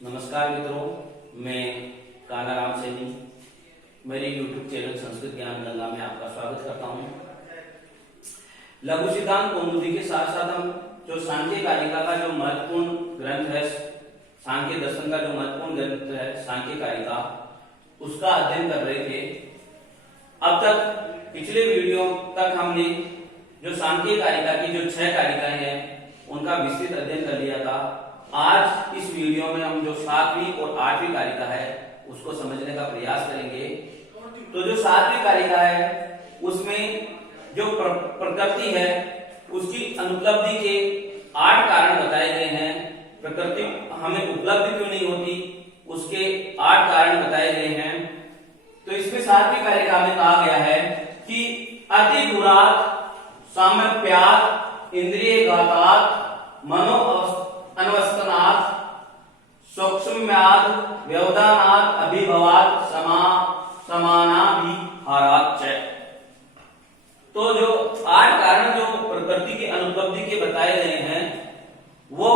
नमस्कार मित्रों, मैं कानाराम सैनी मेरे YouTube चैनल संस्कृत ज्ञान गंगा में आपका स्वागत करता हूं। लघु सिद्धांत कौमुदी के साथ साथ हम जो सांख्य कारिका का जो महत्वपूर्ण ग्रंथ है, सांख्य दर्शन का जो महत्वपूर्ण ग्रंथ है सांख्य कारिका, उसका अध्ययन कर रहे थे। अब तक पिछले वीडियो तक हमने जो सांख्य कारिका की जो 6 कारिकाएं हैं उनका विस्तृत अध्ययन कर लिया था। आज इस वीडियो में हम जो 7वीं और 8वीं कारिका है उसको समझने का प्रयास करेंगे। तो जो 7वीं कारिका है उसमें जो प्रकृति है उसकी अनुपलब्धि के 8 कारण बताए गए हैं। प्रकृति हमें उपलब्ध क्यों नहीं होती उसके 8 कारण बताए गए हैं। तो इसमें 7वीं कारिका में कहा गया है कि अति दुरात, साम्यप्यात, इंद्रिय घातात, मनो अनवस्थनात्, सूक्ष्म्याद, व्यवधानात्, अभिभवात्, समानाभिहारात् च। तो जो 8 कारण जो प्रकृति की अनुपलब्धि के बताए गए हैं वो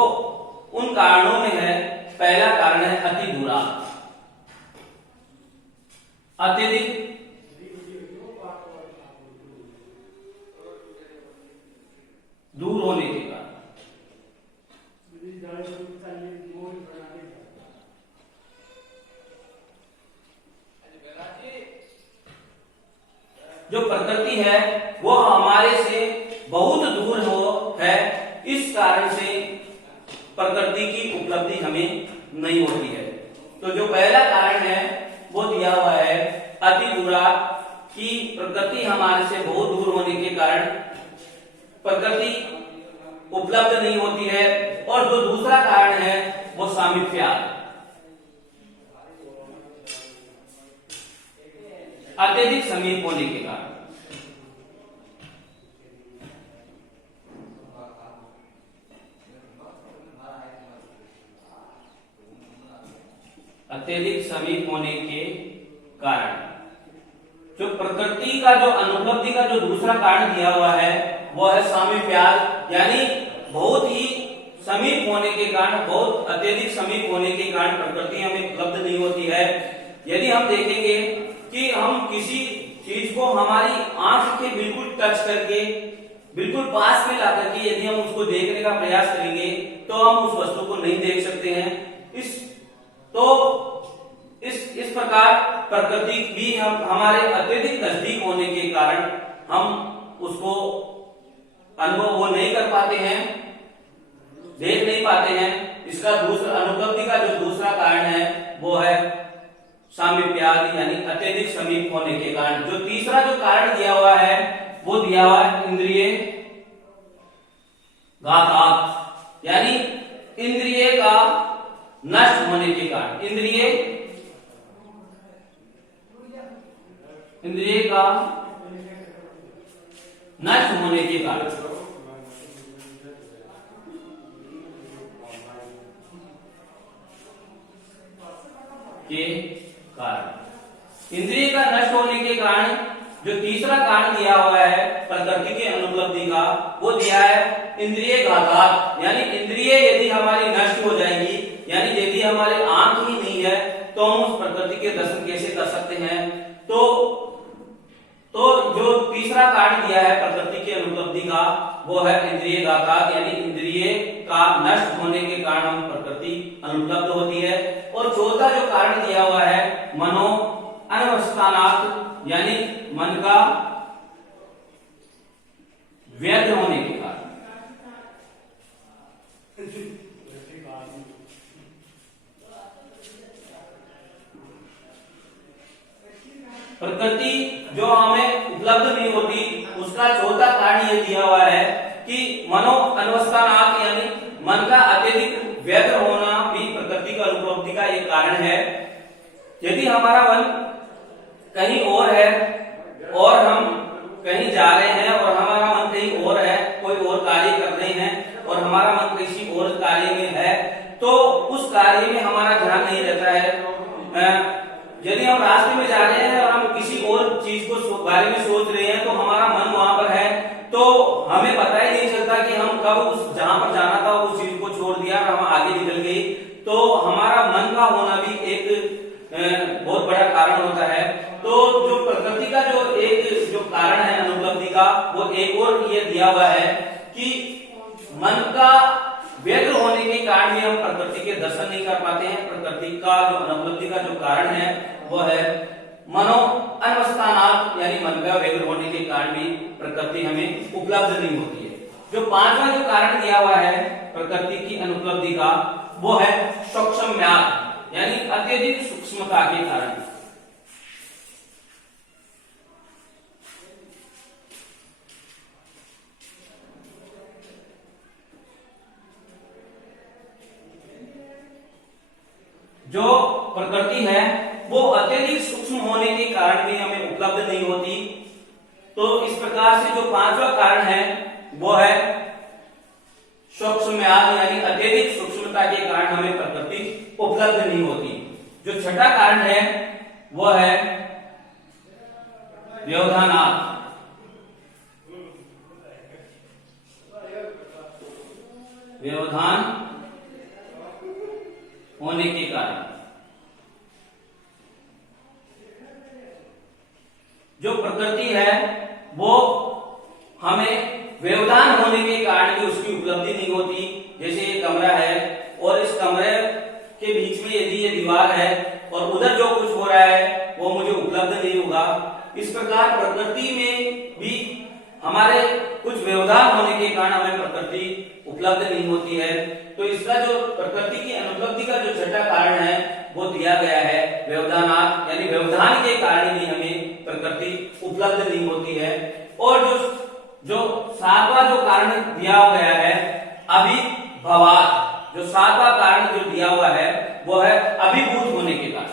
उन कारणों में है। पहला कारण है अति दुरात, अत्यधिक दूर होने के कारण। जो प्रकृति है वो हमारे से बहुत दूर हो है, इस कारण से प्रकृति की उपलब्धि हमें नहीं होती है। तो जो पहला कारण है वो दिया हुआ है अति दुरात, की प्रकृति हमारे से बहुत दूर होने के कारण प्रकृति उपलब्ध नहीं होती है। और जो दूसरा कारण है वो सामीप्यात, अत्यधिक समीप होने के कारण। अत्यधिक समीप होने के कारण जो प्रकृति का जो अनुपलब्धि का जो दूसरा कारण दिया हुआ है वो है सामीप्यात, यानी बहुत ही समीप होने के कारण, बहुत अत्यधिक समीप होने के कारण प्रकृति हमें उपलब्ध नहीं होती है। यदि हम देखेंगे कि हम किसी चीज को हमारी आंख के बिल्कुल टच करके, बिल्कुल पास में ला करके यदि हम उसको देखने का प्रयास करेंगे तो हम उस वस्तु को नहीं देख सकते हैं। इस प्रकार प्रकृति भी हम हमारे अत्यधिक नजदीक होने के कारण हम उसको अनुभव वो नहीं कर पाते हैं, देख नहीं पाते हैं। इसका दूसरा अनुपलब्धि का जो दूसरा कारण है वो है सामीप्यात, यानी अत्यधिक समीप होने के कारण। जो तीसरा जो कारण दिया हुआ है वो दिया हुआ है इंद्रिय घातात, यानी इंद्रिय का नष्ट होने के कारण। इंद्रिय का नष्ट होने के कारण इंद्रिय का नष्ट होने के कारण जो तीसरा कारण दिया हुआ है प्रकृति के अनुपलब्धि का वो दिया है इंद्रिय घातात, यानी इंद्रिय यदि हमारी नष्ट हो जाएगी, यानी यदि हमारे आंख ही नहीं है तो हम उस प्रकृति के दर्शन कैसे कर सकते हैं। तो जो तीसरा कारण दिया है प्रकृति की अनुपलब्धि का वो है इंद्रिय घातात, यानी इंद्रिय का नष्ट होने के कारण हम प्रकृति अनुपलब्ध होती है। और चौथा जो कारण दिया हुआ है मनो अनवस्थानात्, यानी मन का व्यर्थ होने के कारण। प्रकृति जो हमें उपलब्ध नहीं होती उसका चौथा कारण ये दिया हुआ है कि मनो अनवस्थानात्, यानी मन का अत्यधिक व्यर्थ होना भी प्रकृति का अनुपलब्धि का एक कारण है। यदि हमारा मन कहीं और है और हम कहीं जा रहे हैं और हमारा मन कहीं और है, कोई और कार्य कर रहे हैं और हमारा मन किसी और कार्य में है, तो उस कार्य में हमारा ध्यान नहीं रहता है। यदि हम रास्ते में जा रहे हैं और हम किसी और चीज को बारे में सोच रहे हैं तो हमारा मन वहां पर है, तो हमें पता ही नहीं चलता कि हम कब उस जहां पर जाना था उस चीज को छोड़ दिया और हम आगे निकल गए। तो हमारा मन का होना भी एक बहुत बड़ा कारण होता है। तो जो प्रकृति का जो कारण है अनुपलब्धि का, वो एक और ये दिया हुआ है कि मन का व्यग्र होने के कारण भी हम प्रकृति के दर्शन नहीं कर पाते हैं। प्रकृति का जो अनुपलब्धि का जो कारण है वो है मनो अनवस्थानात्, यानी मन का व्यग्र होने के कारण भी प्रकृति हमें उपलब्ध नहीं होती है। जो पांचवा जो कारण दिया हुआ है प्रकृति की अनुपलब्धि का, वो है सूक्ष्म्यात्, यानी अत्यधिक सूक्ष्मता के कारण। जो प्रकृति है वो अत्यधिक सूक्ष्म होने के कारण भी हमें उपलब्ध नहीं होती। तो इस प्रकार से जो पांचवा कारण है वो है सूक्ष्म्यात्, यानी अत्यधिक सूक्ष्मता के कारण हमें प्रकृति उपलब्ध नहीं होती। जो छठा कारण है वो है व्यवधानात्, व्यवधान होने के कारण। जो प्रकृति है वो हमें व्यवधान होने के कारण भी उसकी उपलब्धि नहीं होती। जैसे ये कमरा है और इस कमरे के बीच में यदि ये दीवार है और उधर जो कुछ हो रहा है वो मुझे उपलब्ध नहीं होगा। इस प्रकार प्रकृति में भी हमारे कुछ व्यवधान होने के कारण हमें प्रकृति उपलब्ध नहीं होती है। तो इसका जो प्रकृति की अनुपलब्धि का जो छठा कारण है वो दिया गया है व्यवधानात्, यानी व्यवधान के कारण भी हमें प्रकृति उपलब्ध नहीं होती है। और जो सातवां जो कारण दिया गया है अभिभवात्, जो सातवां कारण जो दिया हुआ है वो है अभिभूत होने के कारण।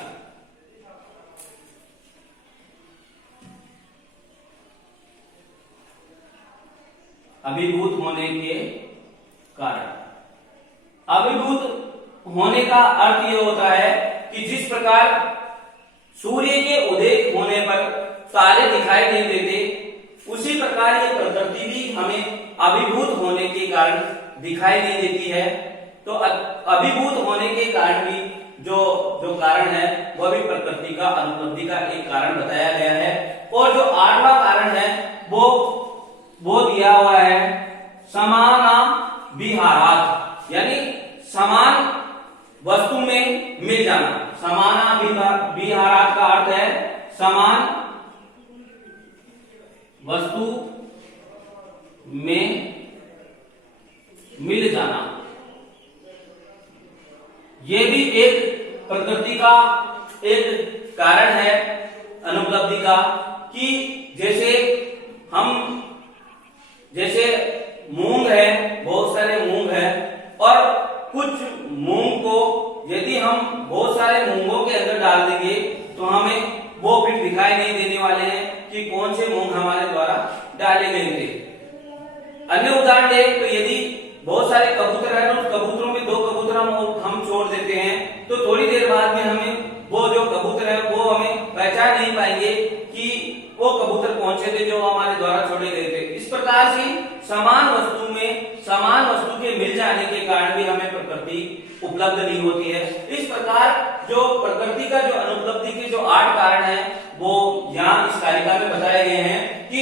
अभिभूत होने के कारण। अभिभूत होने का अर्थ यह होता है कि जिस प्रकार सूर्य के उदय होने पर तारे दिखाई नहीं देते, उसी प्रकार ये प्रकृति भी हमें अभिभूत होने के कारण दिखाई नहीं देती है। तो अभिभूत होने के कारण भी जो कारण है वह भी प्रकृति का अनुपलब्धि का एक कारण बताया गया है। और जो आठवां कारण है वो दिया हुआ है समानाभिहारात्, यानी समान वस्तु में मिल जाना। समानाभिहारात् का अर्थ है समान वस्तु में मिल जाना। ये भी एक प्रकृति का एक कारण है अनुपलब्धि का, कि जैसे मूंग है, बहुत सारे मूंग है और कुछ मूंग को यदि हम बहुत सारे मूंगों के अंदर डाल देंगे तो हमें वो फिर दिखाई नहीं देने वाले हैं कि कौन से मूंग हमारे द्वारा डाले गए थे। अन्य उदाहरण दें तो यदि बहुत सारे कबूतर हैं तो कबूतरों में 2 कबूतर हम छोड़ देते हैं तो थोड़ी देर बाद में हमें वो जो कबूतर है वो हमें पहचान नहीं पाएंगे कि वो कबूतर कौन से थे जो हमारे द्वारा छोड़े गए थे। इस प्रकार से समान वस्तु के मिल जाने के कारण भी हमें प्रकृति उपलब्ध नहीं होती है। इस प्रकार जो प्रकृति का जो अनुपलब्धि के जो 8 कारण हैं वो यहाँ इस कारिका में बताए गए हैं कि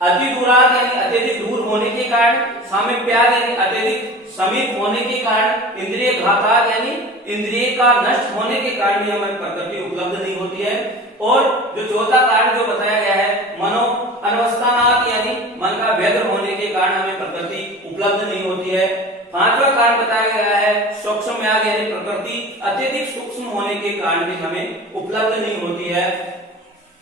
अति दूरात यानी अत्यधिक दूर होने के कारण, सामीप्यात् यानी अत्यधिक समीप होने के कारण, इंद्रिय घातात् यानी इंद्रिय का नष्ट होने के कारण भी हमें प्रकृति उपलब्ध नहीं होती है। और जो चौथा कारण जो बताया गया है मनो अनवस्थानात् यानी मन का व्यग्र होने के कारण हमें प्रकृति उपलब्ध नहीं होती है। पांचवा कारण बताया गया है सूक्ष्म्यात् यानी प्रकृति अत्यधिक सूक्ष्म होने के कारण भी हमें उपलब्ध नहीं होती है।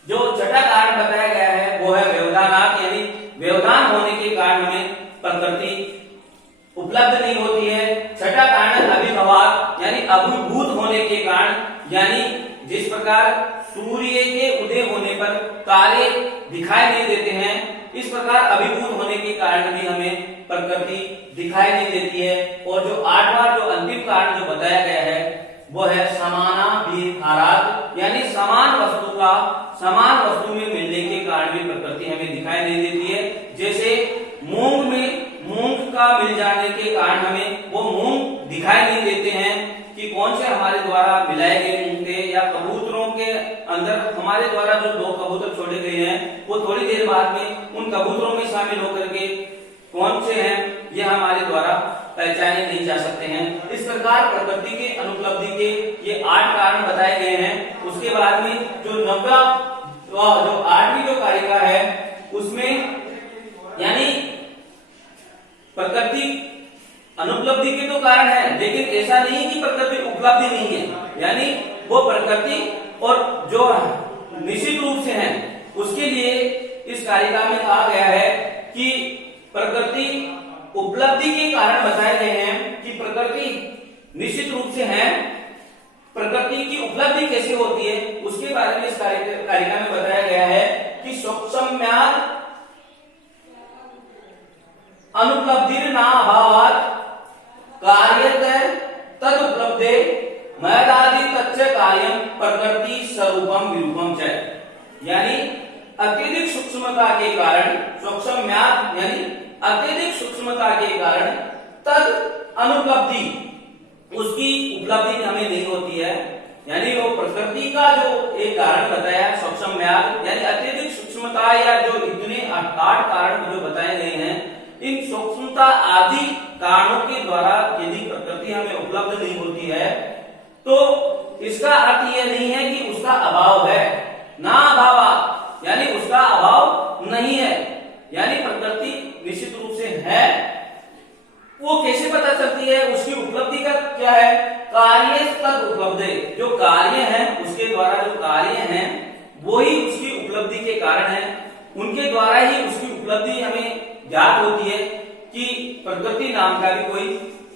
जो छठा कारण बताया गया है वो है व्यवधानात् यानी व्यवधान होने के कारण हमें प्रकृति उपलब्ध नहीं होती है। छठा कारण अभिभवात् यानी अभिभूत होने के कारण, यानी जिस प्रकार सूर्य के उदय होने पर तारे दिखाई नहीं देते हैं, इस प्रकार अभिभूत होने के कारण भी हमें प्रकृति दिखाई नहीं देती है। और जो 8वां जो अंतिम कारण जो बताया गया है वो है समानाभिहारात् यानी समान वस्तु में मिलने के कारण भी प्रकृति हमें दिखाई नहीं देती है। जैसे मूंग का मिल जाने के कारण हमें वो मूंग दिखाई नहीं देते हैं कि द्वारा मिलाए गए मूंग थे या कबूतरों के अंदर हमारे द्वारा जो 2 कबूतर छोड़े गए हैं वो थोड़ी देर बाद में उन कबूतरों में शामिल होकर के कौन से हैं ये हमारे द्वारा पहचाने नहीं जा सकते हैं। इस प्रकार प्रकृति के अनुपलब्धि के ये 8 कारण बताए गए हैं। उसके बाद में जो 8वीं जो कारिका है उसमें यानी प्रकृति अनुपलब्धि के तो कारण है, लेकिन ऐसा नहीं कि प्रकृति उपलब्धि नहीं है, यानी वो प्रकृति और जो निश्चित रूप से है उसके लिए इस कारिका में कहा गया है कि प्रकृति उपलब्धि के कारण बताए गए हैं कि प्रकृति निश्चित रूप से है। प्रकृति की उपलब्धि कैसे होती है उसके बारे में इस कारिका में बताया गया है कि स्वक्षम्याद अनुपलब्धिर्नाभावात् कार्यते तद उपलब्धे महदादि तच्च कार्यम प्रकृति स्वरूपम विरूपम च, यानी अत्यधिक सूक्ष्मता के कारण स्वक्षम्याद यानी अत्यधिक सूक्ष्मता के कारण तद अनुपलब्धि उसकी उपलब्धि हमें नहीं होती है। यानी वो प्रकृति का जो एक कारण बताया सूक्ष्मयाद यानी अत्यधिक सूक्ष्मता या जो इतने 8 कारण जो बताए गए हैं इन सूक्ष्मता आदि कारणों के द्वारा यदि प्रकृति हमें उपलब्ध नहीं होती है तो इसका अर्थ यह नहीं है कि उसका अभाव है, ना अभाव यानी उसका अभाव नहीं है, यानी प्रकृति निश्चित रूप से है। वो कैसे पता चलती है, उसकी उपलब्धि का क्या है, कार्य तद उपलब्धे, जो कार्य है उसके द्वारा जो कार्य हैं वो ही उसकी उपलब्धि के कारण है, उनके द्वारा ही उसकी उपलब्धि हमें ज्ञात होती है कि प्रकृति नाम का भी कोई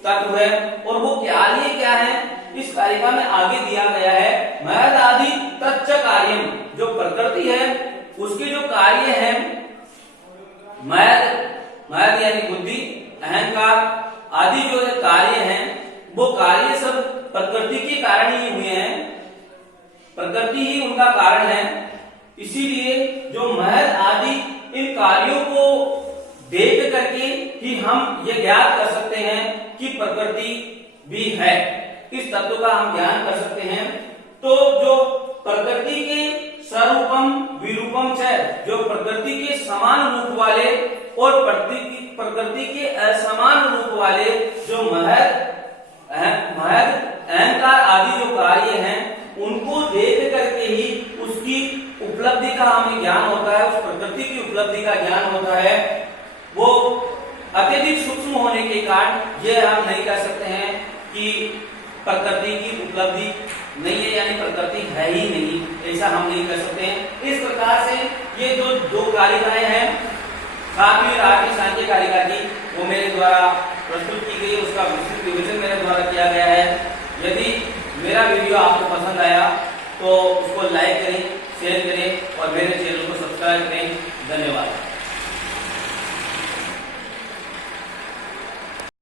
तत्व है। और वो कार्य क्या है इस कारिका में आगे दिया गया है, महद आदि तच्च कार्यम, जो प्रकृति है उसके जो कार्य है महद यानी बुद्धि अहंकार आदि जो है कार्य हैं वो कार्य सब प्रकृति के कारण ही हुए हैं, प्रकृति ही उनका कारण है। इसीलिए जो महद आदि इन कार्यों को देख करके ही हम ये ज्ञात कर सकते हैं कि प्रकृति भी है, इस तत्व का हम ज्ञान कर सकते हैं। तो जो प्रकृति के स्वरूपम विरूपम च, जो प्रकृति के समान रूप वाले और प्रकृति के असमान रूप वाले जो महद अहंकार आदि जो कार्य हैं उनको देख करके ही उसकी उपलब्धि का हमें ज्ञान होता है, उस प्रकृति की उपलब्धि का ज्ञान होता है। वो अत्यधिक सूक्ष्म होने के कारण ये हम नहीं कह सकते हैं कि प्रकृति की उपलब्धि नहीं है, यानी प्रकृति है ही नहीं, ऐसा हम नहीं कर सकते हैं। इस प्रकार से ये जो 2 कारिकाएं हैं 7वीं और 8वीं सांख्य कारिका की वो मेरे द्वारा प्रस्तुत की गई, उसका विस्तृत विवेचन मेरे द्वारा किया गया है। यदि मेरा वीडियो आपको पसंद आया तो उसको लाइक करें, शेयर करें और मेरे चैनल को सब्सक्राइब करें। धन्यवाद।